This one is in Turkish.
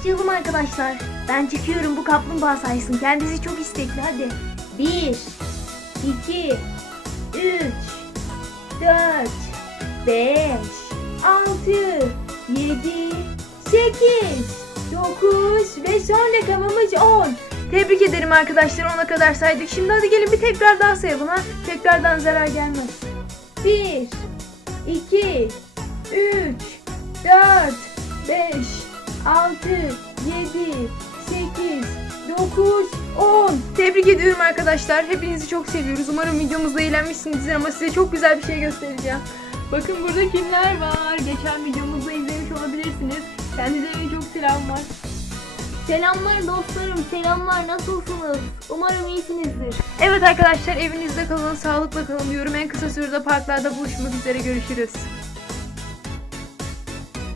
Başlayalım arkadaşlar. Ben çekiyorum bu kaplumbağa saysın. Kendisi çok istekli hadi. 1 2 3 4 5 6 7 8 9 ve son rakamımız 10. Tebrik ederim arkadaşlar ona kadar saydık. Şimdi hadi gelin bir tekrar daha sayalım ha. Tekrardan zarar gelmez. 1 2 3 4 5 6 7 8 9 10 Tebrik ediyorum arkadaşlar. Hepinizi çok seviyoruz. Umarım videomuzda eğlenmişsinizdir ama size çok güzel bir şey göstereceğim. Bakın burada kimler var? Geçen videomuzda izlemiş olabilirsiniz. Kendilerine çok selam var. Selamlar dostlarım, selamlar. Nasılsınız? Umarım iyisinizdir. Evet arkadaşlar evinizde kalın, sağlıkla kalın diyorum. En kısa sürede parklarda buluşmak üzere görüşürüz.